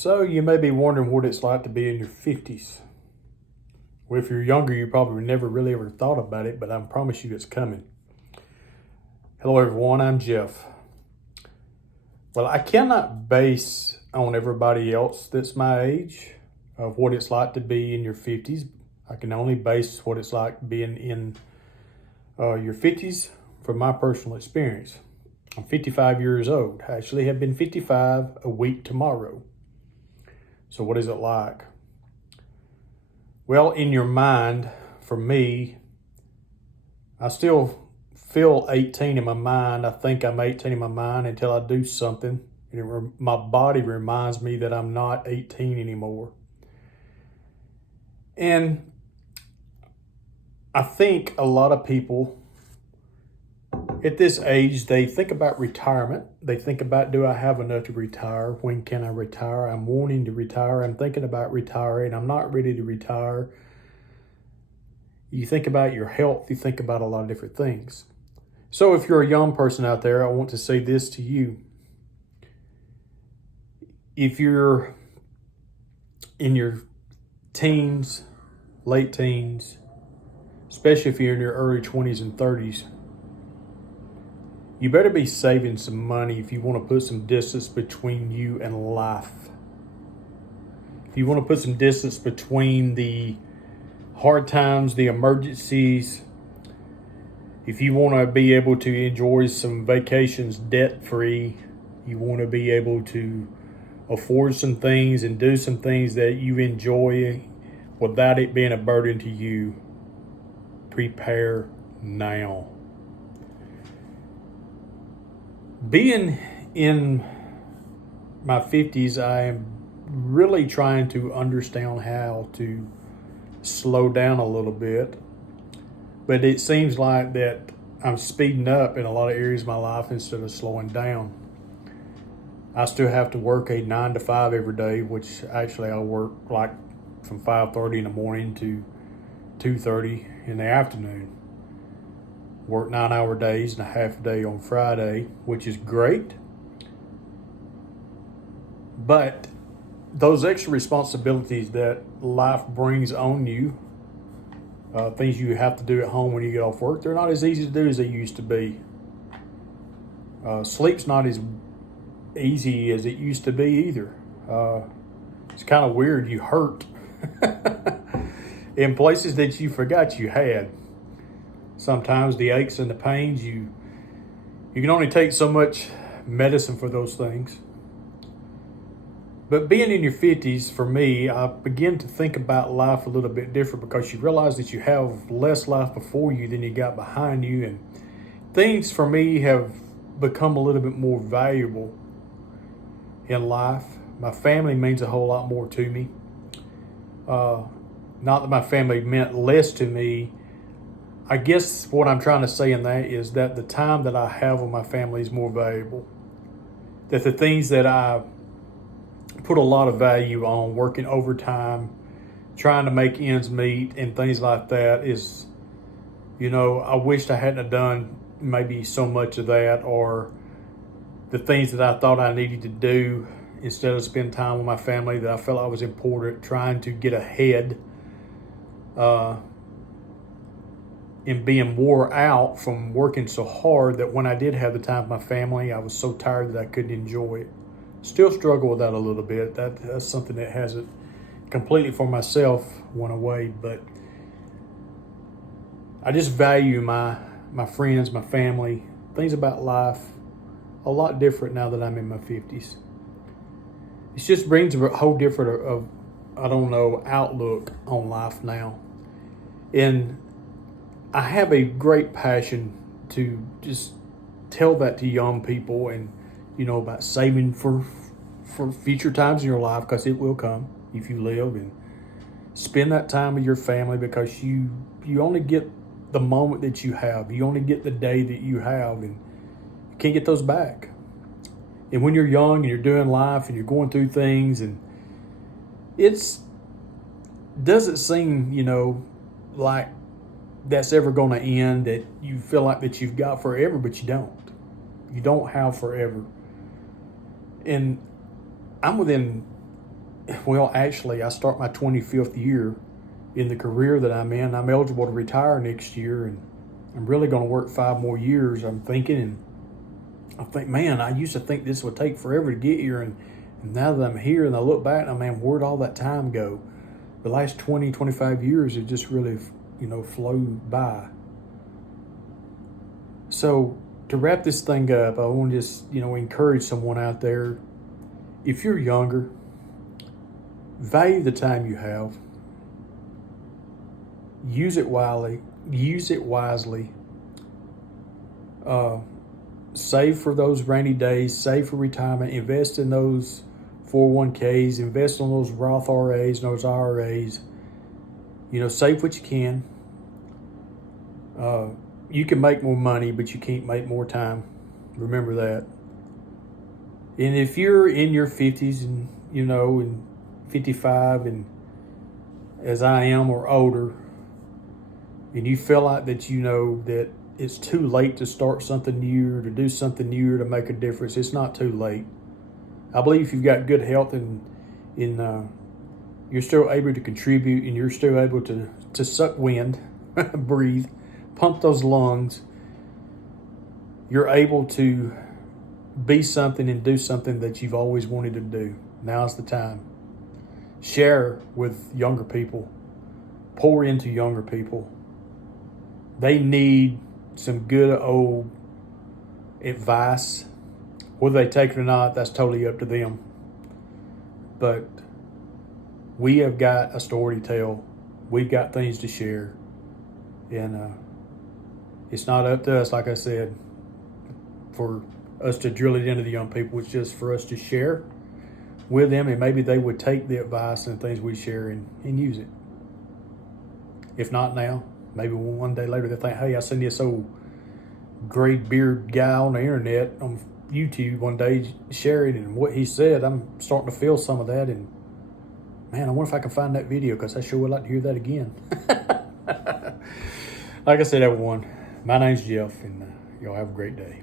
So you may be wondering what it's like to be in your 50s. Well, if you're younger, you probably never really ever thought about it, but I promise you it's coming. Hello everyone, I'm Jeff. Well, I cannot base on everybody else that's my age of what it's like to be in your 50s. I can only base what it's like being in your 50s from my personal experience. I'm 55 years old. I actually have been 55 a week tomorrow. So what is it like? Well, in your mind, for me, I still feel 18 in my mind. I think I'm 18 in my mind until I do something. And my body reminds me that I'm not 18 anymore. And I think a lot of people at this age, they think about retirement. They think about, do I have enough to retire? When can I retire? I'm wanting to retire. I'm thinking about retiring. I'm not ready to retire. You think about your health. You think about a lot of different things. So if you're a young person out there, I want to say this to you. If you're in your teens, late teens, especially if you're in your early 20s and 30s, you better be saving some money if you want to put some distance between you and life. If you want to put some distance between the hard times, the emergencies, if you want to be able to enjoy some vacations debt-free, you want to be able to afford some things and do some things that you enjoy without it being a burden to you, prepare now. Being in my 50s, I am really trying to understand how to slow down a little bit. But it seems like that I'm speeding up in a lot of areas of my life instead of slowing down. I still have to work a 9 to 5 every day, which actually I work like from 5:30 in the morning to 2:30 in the afternoon. Work 9-hour days and a half a day on Friday, which is great. But those extra responsibilities that life brings on you, things you have to do at home when you get off work, they're not as easy to do as they used to be. Sleep's not as easy as it used to be either. It's kind of weird. You hurt in places that you forgot you had. Sometimes the aches and the pains, you can only take so much medicine for those things. But being in your 50s, for me, I begin to think about life a little bit different because you realize that you have less life before you than you got behind you. And things for me have become a little bit more valuable in life. My family means a whole lot more to me. Not that my family meant less to me. I guess what I'm trying to say in that is that the time that I have with my family is more valuable. That the things that I put a lot of value on, working overtime, trying to make ends meet and things like that is, I wished I hadn't have done maybe so much of that, or the things that I thought I needed to do instead of spend time with my family that I felt I was important, trying to get ahead, and being wore out from working so hard that when I did have the time with my family, I was so tired that I couldn't enjoy it. Still struggle with that a little bit. That's something that hasn't completely for myself went away, but I just value my friends, my family, things about life a lot different now that I'm in my 50s. It just brings a whole different outlook on life now. And I have a great passion to just tell that to young people and, about saving for future times in your life, because it will come if you live, and spend that time with your family, because you only get the moment that you have. You only get the day that you have, and you can't get those back. And when you're young and you're doing life and you're going through things, and doesn't seem, like that's ever going to end, that you feel like that you've got forever, but you don't. You don't have forever. And I'm within well, actually, I start my 25th year in the career that I'm in. I'm eligible to retire next year, and I'm really going to work 5 more years, I'm thinking. And I think, man, I used to think this would take forever to get here. And now that I'm here and I look back, and man, where'd all that time go? The last 20, 25 years, it just really, flew by. So to wrap this thing up, I want to just, encourage someone out there. If you're younger, value the time you have. Use it wisely. Save for those rainy days. Save for retirement. Invest in those 401ks. Invest on those Roth RAs and those IRAs. Save what you can. You can make more money, but you can't make more time. Remember that. And if you're in your 50s and, and 55 and as I am or older, and you feel like that that it's too late to start something new or to do something new or to make a difference, it's not too late. I believe if you've got good health and you're still able to contribute and you're still able to suck wind, breathe, pump those lungs, you're able to be something and do something that you've always wanted to do. Now's the time. Share with younger people. Pour into younger people. They need some good old advice. Whether they take it or not, that's totally up to them. But we have got a story to tell. We've got things to share. And it's not up to us, like I said, for us to drill it into the young people. It's just for us to share with them, and maybe they would take the advice and things we share and use it. If not now, maybe one day later they think, hey, I seen this old gray beard guy on the internet on YouTube one day sharing, and what he said, I'm starting to feel some of that, and man, I wonder if I can find that video, because I sure would like to hear that again. Like I said, everyone, my name's Jeff, and y'all have a great day.